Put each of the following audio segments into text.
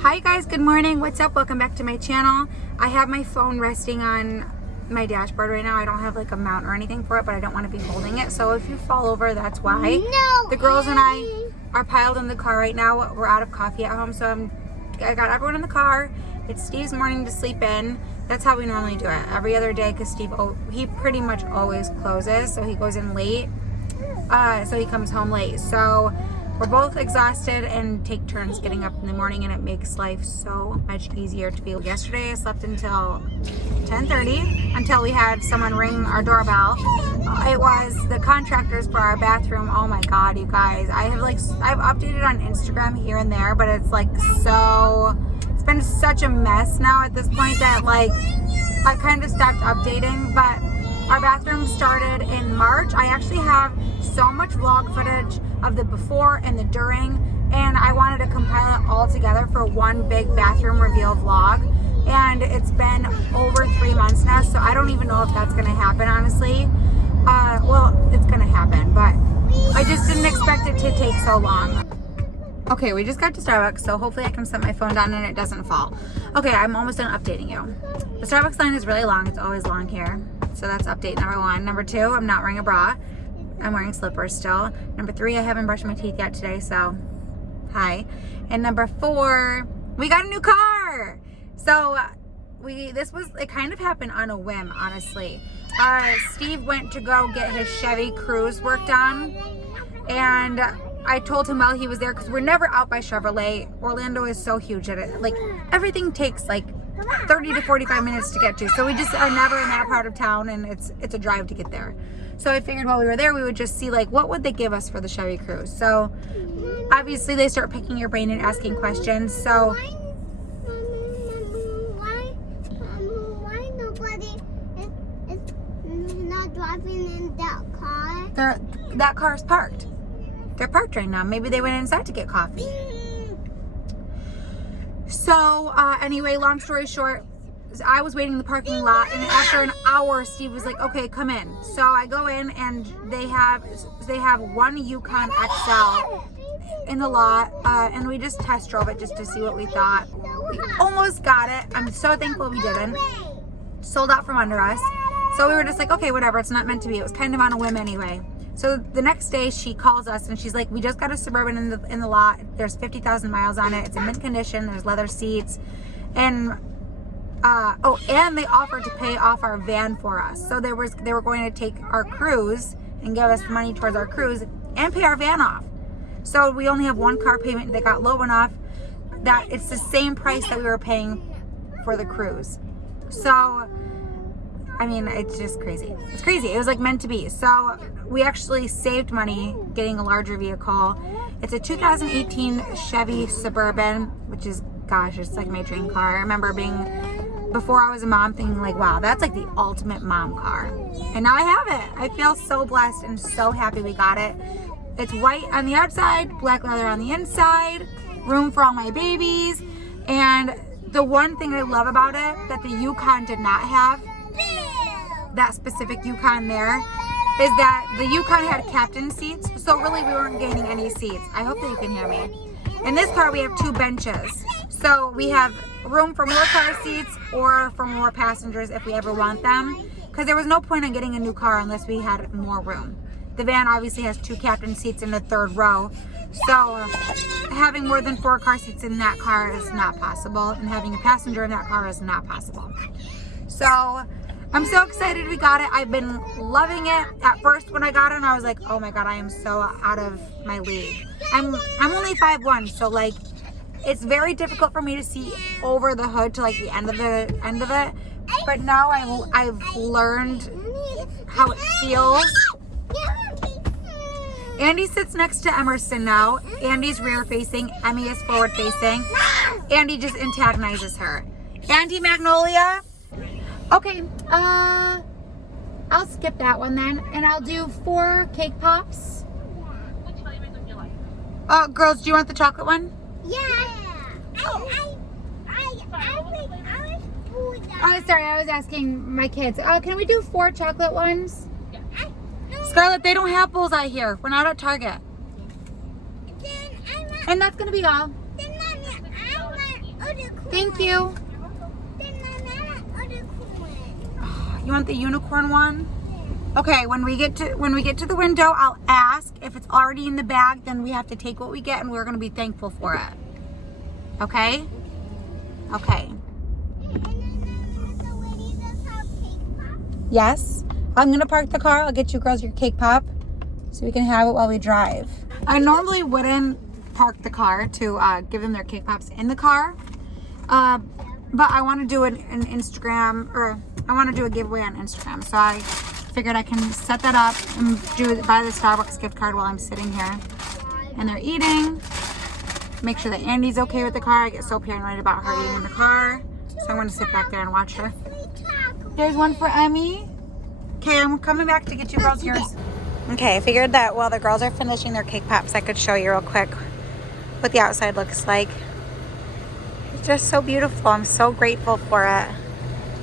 Hi guys, good morning. What's up? Welcome back to my channel. I have my phone resting on my dashboard right now. I don't have like a mount or anything for it, but I don't want to be holding it. So if you fall over, that's why. No, the girls and I are piled in the car right now. We're out of coffee at home, so I got everyone in the car. It's Steve's morning to sleep in. That's how we normally do it. Every other day, because Steve, he pretty much always closes, so he goes in late. So he comes home late. So we're both exhausted and take turns getting up in the morning, and it makes life so much easier to be. Yesterday I slept until 10:30 until we had someone ring our doorbell. It was the contractors for our bathroom. Oh my god, you guys. I've updated on Instagram here and there, but it's like it's been such a mess now at this point that like I kind of stopped updating. But our bathroom started in March. I actually have so much vlog footage of the before and the during, and I wanted to compile it all together for one big bathroom reveal vlog. And it's been over 3 months now, so I don't even know if that's gonna happen, honestly. Well, it's gonna happen, but I just didn't expect it to take so long. Okay, we just got to Starbucks, so hopefully I can set my phone down and it doesn't fall. Okay, I'm almost done updating you. The Starbucks line is really long. It's always long here. So that's update number 1. Number 2, I'm not wearing a bra. I'm wearing slippers still. Number 3, I haven't brushed my teeth yet today, so hi. And number 4, we got a new car. So it kind of happened on a whim, honestly. Steve went to go get his Chevy Cruze worked on, and I told him while he was there, because we're never out by Chevrolet. Orlando is so huge at it. Like, everything takes like 30 to 45 minutes to get to. So we just are never in that part of town, and it's a drive to get there. So I figured while we were there, we would just see like what would they give us for the Chevy Cruze. So obviously they start picking your brain and asking questions. So why nobody is not driving in that car? That car is parked. They're parked right now. Maybe they went inside to get coffee. So anyway, long story short, I was waiting in the parking lot, and after an hour, Steve was like, "Okay, come in." So I go in, and they have one Yukon XL in the lot, and we just test drove it just to see what we thought. We almost got it. I'm so thankful we didn't. Sold out from under us. So we were just like, okay, whatever. It's not meant to be. It was kind of on a whim anyway. So the next day she calls us and she's like, "We just got a Suburban in the lot. There's 50,000 miles on it. It's in mint condition. There's leather seats, and and they offered to pay off our van for us. So they were going to take our Cruze and give us money towards our Cruze and pay our van off. So we only have one car payment that got low enough that it's the same price that we were paying for the Cruze. So I mean, it's just crazy. It's crazy. It was like meant to be. So we actually saved money getting a larger vehicle. It's a 2018 Chevy Suburban, which is, gosh, it's like my dream car. I remember before I was a mom, thinking like, wow, that's like the ultimate mom car. And now I have it. I feel so blessed and so happy we got it. It's white on the outside, black leather on the inside, room for all my babies. And the one thing I love about it that the Yukon did not have, that specific Yukon there, is that the Yukon had captain seats, so really we weren't gaining any seats. I hope that you can hear me. In this car we have 2 benches, so we have room for more car seats or for more passengers if we ever want them, because there was no point in getting a new car unless we had more room. The van obviously has 2 captain seats in the 3rd row, so having more than 4 car seats in that car is not possible, and having a passenger in that car is not possible. So I'm so excited we got it. I've been loving it. At first when I got it, I was like, oh my god, I am so out of my league. I'm only 5'1", so like it's very difficult for me to see over the hood to like the end of it. But now I've learned how it feels. Andy sits next to Emerson now. Andy's rear facing, Emmy is forward facing. Andy just antagonizes her. Andy Magnolia. Okay, I'll skip that one then, and I'll do 4 cake pops. Which flavors would you like? Girls, do you want the chocolate one? Yeah. Oh, sorry, I was asking my kids. Can we do 4 chocolate ones? Yeah. Scarlett, they don't have bullseye here. We're not at Target. And that's gonna be all. Thank you. You want the unicorn one? Okay, when we get to the window, I'll ask if it's already in the bag. Then we have to take what we get, and we're gonna be thankful for it. Okay? Okay. Yes. I'm gonna park the car. I'll get you girls your cake pop, so we can have it while we drive. I normally wouldn't park the car to give them their cake pops in the car, but I want to do an Instagram, or I want to do a giveaway on Instagram, so I figured I can set that up and buy the Starbucks gift card while I'm sitting here. And they're eating. Make sure that Andy's okay with the car. I get so paranoid about her eating in the car, so I'm going to sit back there and watch her. There's one for Emmy. Okay, I'm coming back to get you girls yours. Okay, I figured that while the girls are finishing their cake pops, I could show you real quick what the outside looks like. It's just so beautiful. I'm so grateful for it.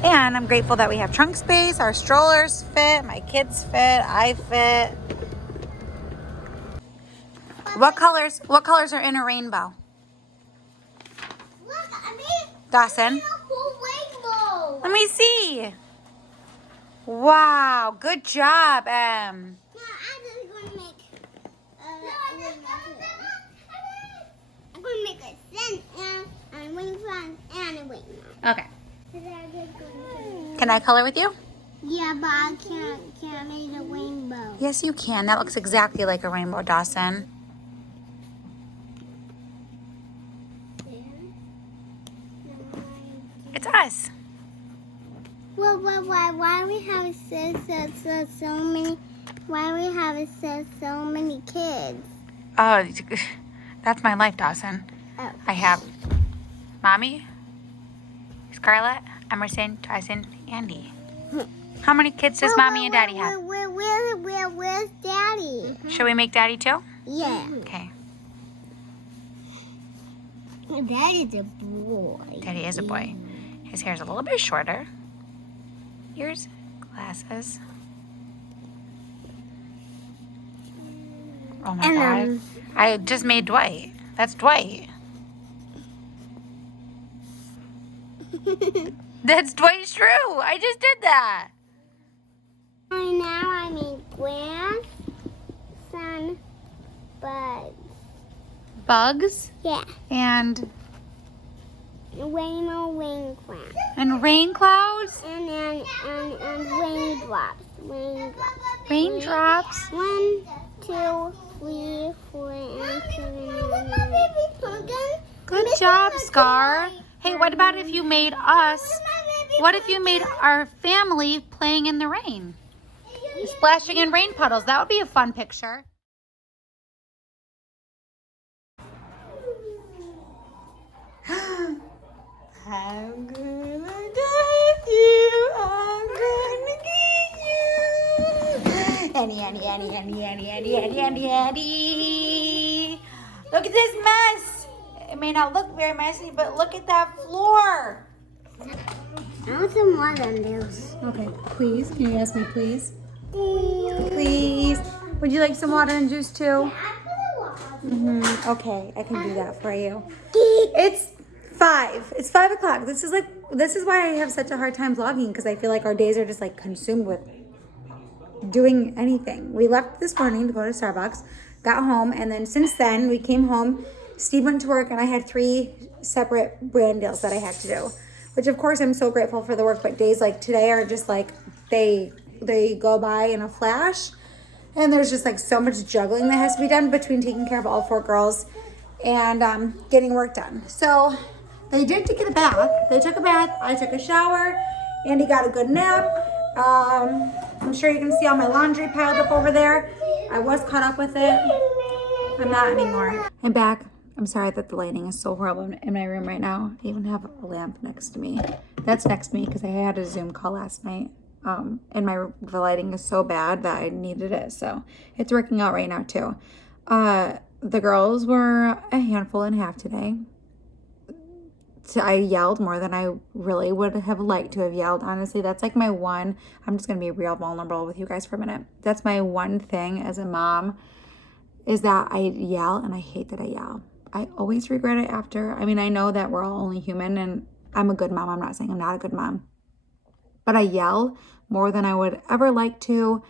And I'm grateful that we have trunk space, our strollers fit, my kids fit, I fit. What colors are in a rainbow? Look, I mean, Dawson? a whole rainbow. Let me see. Wow, good job, Em. No, I'm just going to make I'm going to make a sun and a wing front and a wing mouth. Okay. Can I color with you? Yeah, but I can't make a rainbow. Yes, you can. That looks exactly like a rainbow, Dawson. It's us. Well, why we have so many? Why we have so many kids? Oh, that's my life, Dawson. Oh. I have Mommy, Scarlett, Emerson, Tyson, Andy. How many kids does Mommy and Daddy have? Where's Daddy? Should we make Daddy too? Yeah. Okay. Daddy's a boy. Daddy is a boy. His hair's a little bit shorter. Ears, glasses. Oh my And, God. I just made Dwight. That's Dwight. That's Dwight Shrew. I just did that. Now I made grass, sun, bugs. Bugs Yeah. and Rainbow rain clouds. rain clouds. And raindrops. Raindrops. 1, 2, 3, 4, and 7. Good job, Scar. Hey, what about if you made us? What if you made our family playing in the rain? Splashing in rain puddles. That would be a fun picture. I'm gonna get you. I'm gonna get you. Andy. Look at this mess. It may not look very messy, but look at that floor. I want some more than this. Okay, please. Can you ask me, please? Please. Would you like some water and juice too? Okay, I can do that for you. It's 5. It's 5 o'clock. This is why I have such a hard time vlogging, because I feel like our days are just like consumed with doing anything. We left this morning to go to Starbucks, got home, and then since then we came home. Steve went to work, and I had 3 separate brand deals that I had to do, which of course I'm so grateful for the work, but days like today are just like they go by in a flash, and there's just like so much juggling that has to be done between taking care of all 4 girls and getting work done. So they did take a bath. They took a bath. I took a shower. Andy got a good nap. I'm sure you can see all my laundry piled up over there. I was caught up with it. I'm not anymore. I'm back. I'm sorry that the lighting is so horrible in my room right now. I even have a lamp next to me. That's next to me because I had a Zoom call last night. And the lighting is so bad that I needed it. So it's working out right now too. The girls were a handful and a half today. So I yelled more than I really would have liked to have yelled. Honestly, that's like my one, I'm just going to be real vulnerable with you guys for a minute. That's my one thing as a mom, is that I yell, and I hate that I yell. I always regret it after. I mean, I know that we're all only human, and I'm a good mom. I'm not saying I'm not a good mom. But I yell more than I would ever like to.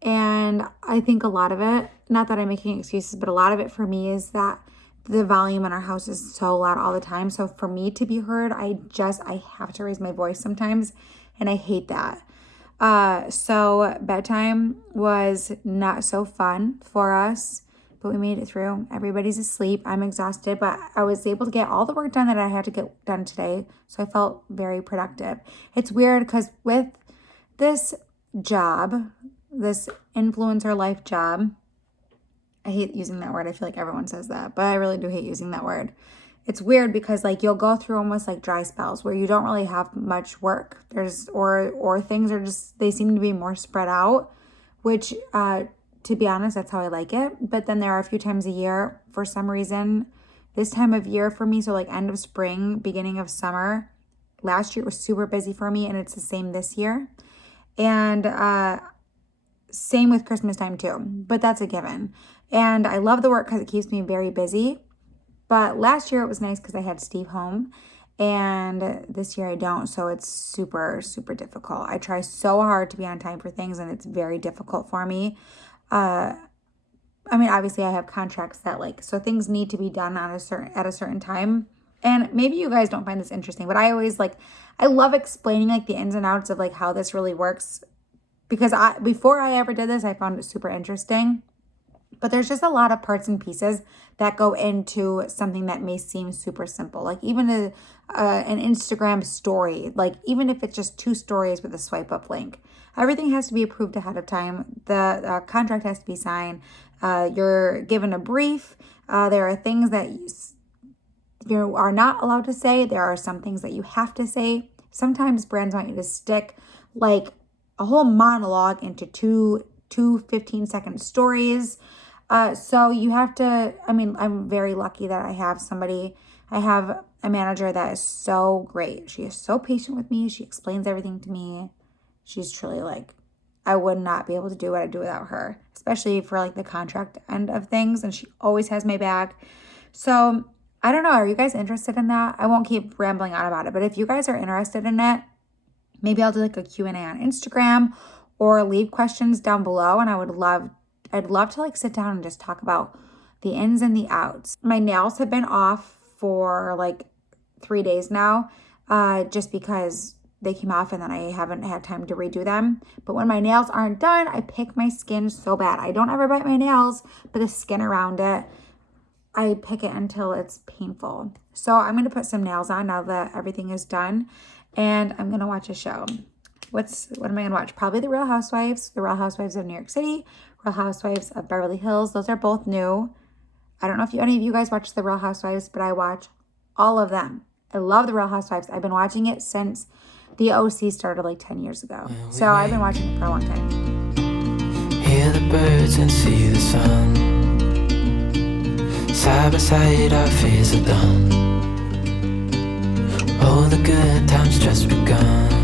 And I think a lot of it, not that I'm making excuses, but a lot of it for me is that the volume in our house is so loud all the time. So for me to be heard, I have to raise my voice sometimes. And I hate that. So bedtime was not so fun for us, but we made it through. Everybody's asleep. I'm exhausted, but I was able to get all the work done that I had to get done today. So I felt very productive. It's weird because with this job, this influencer life job, I hate using that word. I feel like everyone says that, but I really do hate using that word. It's weird because like you'll go through almost like dry spells where you don't really have much work. Or things are just, they seem to be more spread out, which to be honest, that's how I like it. But then there are a few times a year, for some reason, this time of year for me, so like end of spring, beginning of summer, last year was super busy for me, and it's the same this year. And same with Christmas time too, but that's a given. And I love the work because it keeps me very busy. But last year it was nice because I had Steve home, and this year I don't. So it's super, super difficult. I try so hard to be on time for things, and it's very difficult for me. I mean, obviously I have contracts that so things need to be done at a certain time. And maybe you guys don't find this interesting, but I always I love explaining the ins and outs of how this really works, because before I ever did this, I found it super interesting. But there's just a lot of parts and pieces that go into something that may seem super simple. Even an Instagram story, even if it's just 2 stories with a swipe up link, everything has to be approved ahead of time. The contract has to be signed. You're given a brief. There are things that you are not allowed to say. There are some things that you have to say. Sometimes brands want you to stick a whole monologue into two 15-second stories. So you have to, I'm very lucky that I have a manager that is so great. She is so patient with me. She explains everything to me. She's truly I would not be able to do what I do without her, especially for the contract end of things. And she always has my back. So I don't know. Are you guys interested in that? I won't keep rambling on about it, but if you guys are interested in it, maybe I'll do a Q&A on Instagram or leave questions down below. And I'd love to sit down and just talk about the ins and the outs. My nails have been off for 3 days now, just because they came off and then I haven't had time to redo them. But when my nails aren't done, I pick my skin so bad. I don't ever bite my nails, but the skin around it, I pick it until it's painful. So I'm going to put some nails on now that everything is done, and I'm going to watch a show. What am I going to watch? Probably The Real Housewives. The Real Housewives of New York City. Real Housewives of Beverly Hills. Those are both new. I don't know if any of you guys watch The Real Housewives, but I watch all of them. I love The Real Housewives. I've been watching it since the OC started 10 years ago. So I've been watching it for a long time. Hear the birds and see the sun. Side by side our fears are done. All the good times just begun.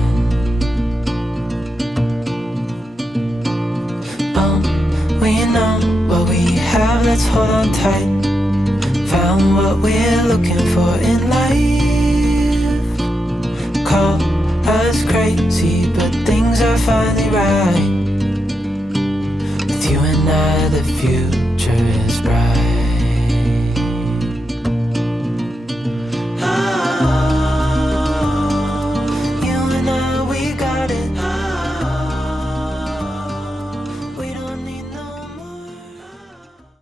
We know what we have, let's hold on tight. Found what we're looking for in life. Call us crazy, but things are finally right. With you and I, the future is bright.